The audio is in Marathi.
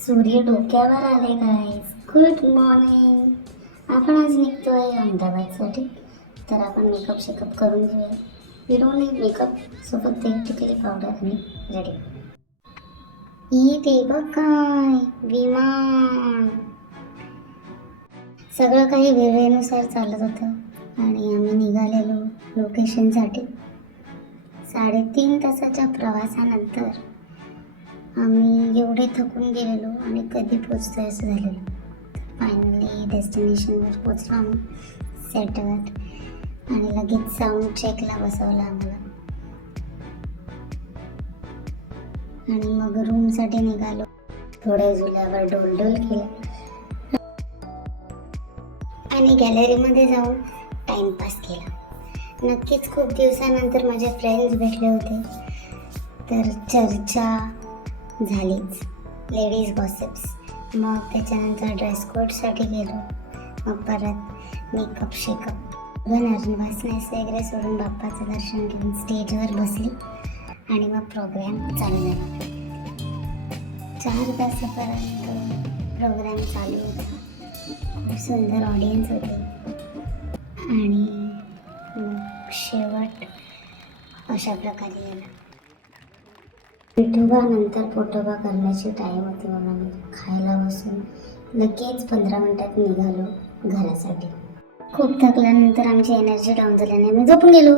सूर्य डोक्यावर आले गाईज. Good morning. आपण आज निघतोय अहमदाबादसाठी. तर आपण मेकअप करून घेऊया. वी डोंट नीड मेकअप, सोबत तेल, टिकली, पावडर आणि रेडी. ही ते बघ काय विमान. सगळं काही वेळेनुसार चालत होतं आणि आम्ही निघालेलो लोकेशनसाठी. 3.5 तासाच्या प्रवासानंतर आम्ही एवढे थकून गेलेलो आणि कधी पोचतोय असं झालेलं. फायनली डेस्टिनेशनवर पोचलो आम्ही सेटवर आणि लगेच साऊंड चेकला बसवलं आम्हाला आणि मग रूमसाठी निघालो. थोड्या झुल्यावर डोलडोल केलं आणि गॅलरीमध्ये जाऊन टाइमपास केला. नक्कीच खूप दिवसानंतर माझे फ्रेंड्स भेटले होते, तर चर्चा झालीच, लेडीज गॉसिप्स. मग त्याच्यानंतर ड्रेस कोडसाठी गेलो. मग परत मेकअप नर्वसनेस वगैरे सोडून बाप्पाचं दर्शन घेऊन स्टेजवर बसली आणि मग प्रोग्राम चालू झाला. 4 तासापर्यंत प्रोग्राम चालू होता. खूप सुंदर ऑडियन्स होते आणि शेवट अशा प्रकारे गेला. विठोबा नंतर पोटोबा करण्याची टाईम होती म्हणून खायला बसून लगेच 15 मिनिटात निघालो घरासाठी. खूप थकल्यानंतर आमची एनर्जी डाऊन झाल्याने आम्ही झोपून गेलो.